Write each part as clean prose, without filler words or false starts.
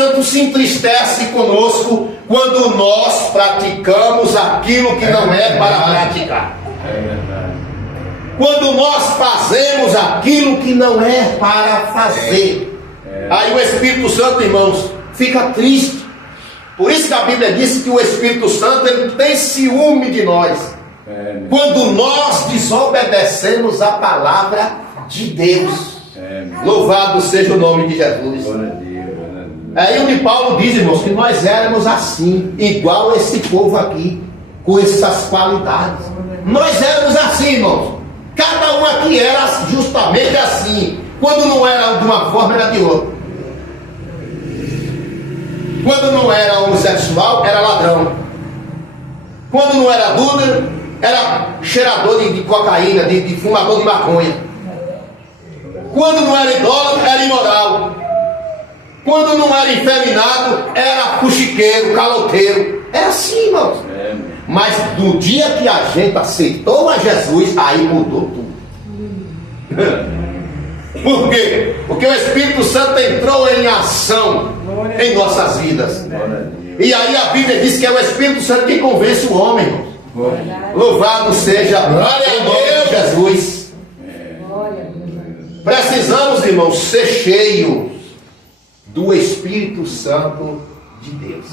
Santo se entristece conosco quando nós praticamos aquilo que não é para praticar. É verdade. Quando nós fazemos aquilo que não é para fazer. Aí o Espírito Santo, irmãos, fica triste. Por isso que a Bíblia diz que o Espírito Santo ele tem ciúme de nós. Quando nós desobedecemos a palavra de Deus. Louvado seja o nome de Jesus. Aí onde Paulo diz, irmãos, que nós éramos assim, igual a esse povo aqui, com essas qualidades. Nós éramos assim, irmãos. Cada um aqui era justamente assim. Quando não era de uma forma, era de outra. Quando não era homossexual, era ladrão. Quando não era adúltero, era cheirador de cocaína, de fumador de maconha. Quando não era idólatra, era imoral. Quando não era efeminado, era fuxiqueiro, caloteiro. Era assim, irmãos. Mas no dia que a gente aceitou a Jesus, aí mudou tudo. Por quê? Porque o Espírito Santo entrou em ação em nossas vidas. E aí a Bíblia diz que é o Espírito Santo que convence o homem, irmãos. Louvado seja o nome de Jesus. Precisamos, irmãos, ser cheios do Espírito Santo de Deus.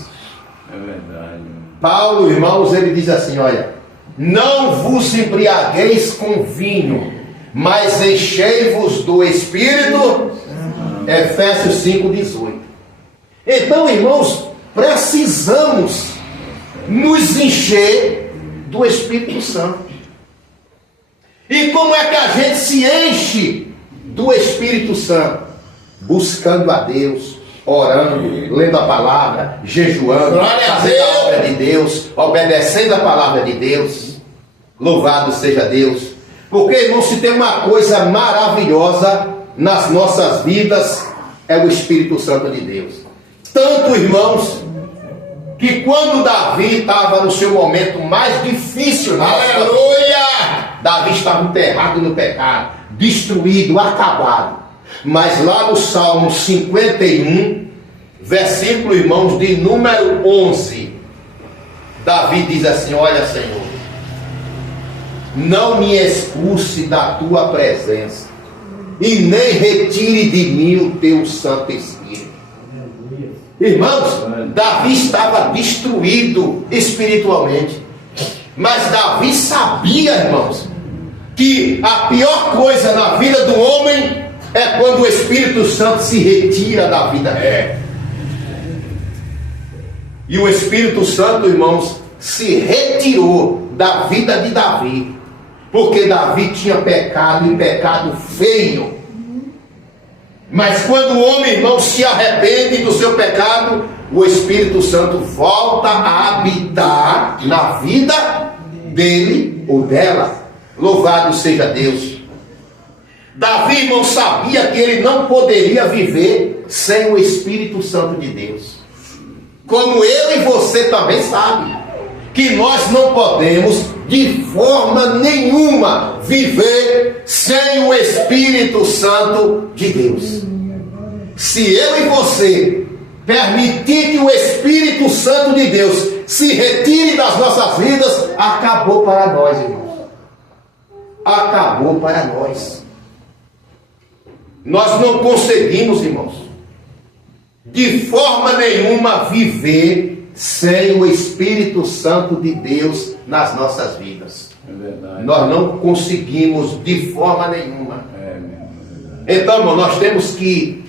É verdade. Paulo, irmãos, ele diz assim, olha: não vos embriagueis com vinho, mas enchei-vos do Espírito. Efésios 5:18. Então, irmãos, precisamos nos encher do Espírito Santo. E como é que a gente se enche do Espírito Santo? Buscando a Deus, orando, lendo a palavra, jejuando, fazendo a obra de Deus, obedecendo a palavra de Deus. Louvado seja Deus. Porque, irmão, se tem uma coisa maravilhosa nas nossas vidas, é o Espírito Santo de Deus. Tanto, irmãos, que quando Davi estava no seu momento mais difícil, aleluia, Davi estava enterrado no pecado, destruído, acabado. Mas lá no Salmo 51, versículo, irmãos, de número 11, Davi diz assim: olha, Senhor, não me expulse da tua presença e nem retire de mim o teu Santo Espírito. Irmãos, Davi estava destruído espiritualmente, mas Davi sabia, irmãos, que a pior coisa na vida do homem é quando o Espírito Santo se retira da vida dele. E o Espírito Santo, irmãos, se retirou da vida de Davi, porque Davi tinha pecado, e pecado feio. Mas quando o homem, irmão, se arrepende do seu pecado, o Espírito Santo volta a habitar na vida dele ou dela. Louvado seja Deus. Davi, irmão, sabia que ele não poderia viver sem o Espírito Santo de Deus. Como eu e você também sabe que nós não podemos de forma nenhuma viver sem o Espírito Santo de Deus. Se eu e você permitir que o Espírito Santo de Deus se retire das nossas vidas, acabou para nós, irmãos. Acabou para nós. Nós não conseguimos, irmãos, de forma nenhuma viver sem o Espírito Santo de Deus nas nossas vidas. É verdade. Nós não conseguimos de forma nenhuma. Então, irmão, nós temos que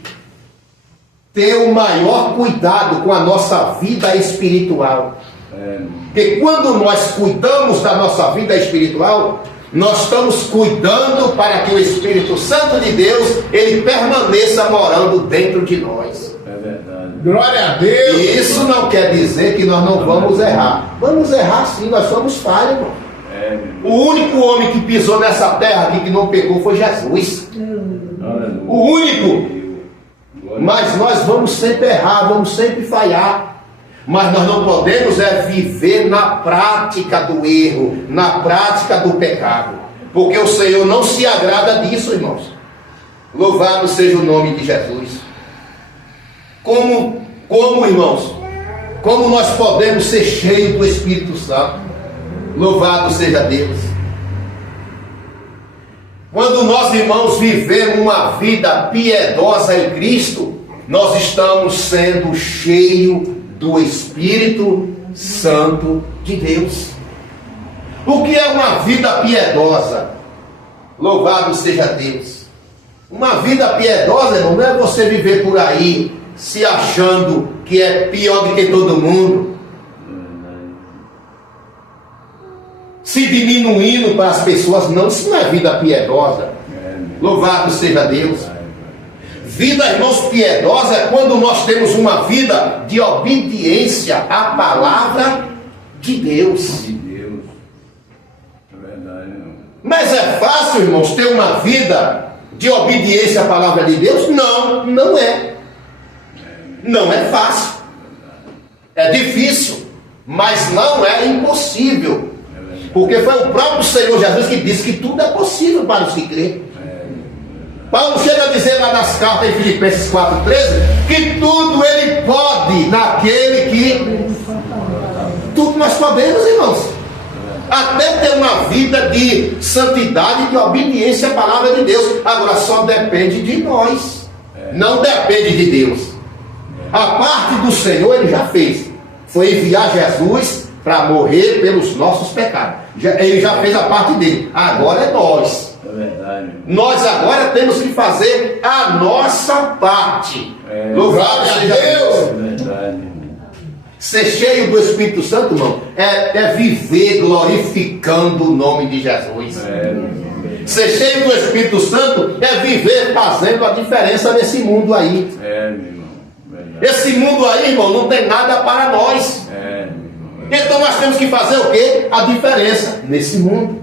ter o maior cuidado com a nossa vida espiritual. Porque quando nós cuidamos da nossa vida espiritual, nós estamos cuidando para que o Espírito Santo de Deus, ele permaneça morando dentro de nós. É verdade. Glória a Deus. E isso não quer dizer que nós não vamos errar. Vamos errar sim, nós somos falhos, irmão. O único homem que pisou nessa terra aqui que não pecou foi Jesus. O único. Mas nós vamos sempre errar, vamos sempre falhar. Mas nós não podemos viver na prática do erro, na prática do pecado. Porque o Senhor não se agrada disso, irmãos. Louvado seja o nome de Jesus. Como Como, irmãos? Como nós podemos ser cheios do Espírito Santo? Louvado seja Deus. Quando nós, irmãos, vivemos uma vida piedosa em Cristo, nós estamos sendo cheios do Espírito Santo de Deus. O que é uma vida piedosa? Louvado seja Deus. Uma vida piedosa, irmão, não é você viver por aí se achando que é pior do que todo mundo, se diminuindo para as pessoas. Não, isso não é vida piedosa. Louvado seja Deus. Vida, irmãos, piedosa é quando nós temos uma vida de obediência à palavra de Deus. Mas é fácil, irmãos, ter uma vida de obediência à palavra de Deus? Não, não é. Não é fácil. É difícil, mas não é impossível. Porque foi o próprio Senhor Jesus que disse que tudo é possível para os que crêem. Paulo chega a dizer lá nas cartas em Filipenses 4,13 que tudo ele pode naquele que... Tudo nós podemos, irmãos. Até ter uma vida de santidade, de obediência à palavra de Deus. Agora só depende de nós. Não depende de Deus. A parte do Senhor ele já fez. Foi enviar Jesus para morrer pelos nossos pecados. Ele já fez a parte dele. Agora é nós. É verdade. Nós agora temos que fazer a nossa parte. Louvado seja Deus. É verdade. Ser cheio do Espírito Santo, irmão, é viver glorificando o nome de Jesus. Ser cheio do Espírito Santo é viver fazendo a diferença nesse mundo aí. Meu irmão. Verdade. Esse mundo aí, irmão, não tem nada para nós. Meu irmão. Então nós temos que fazer o quê? A diferença nesse mundo.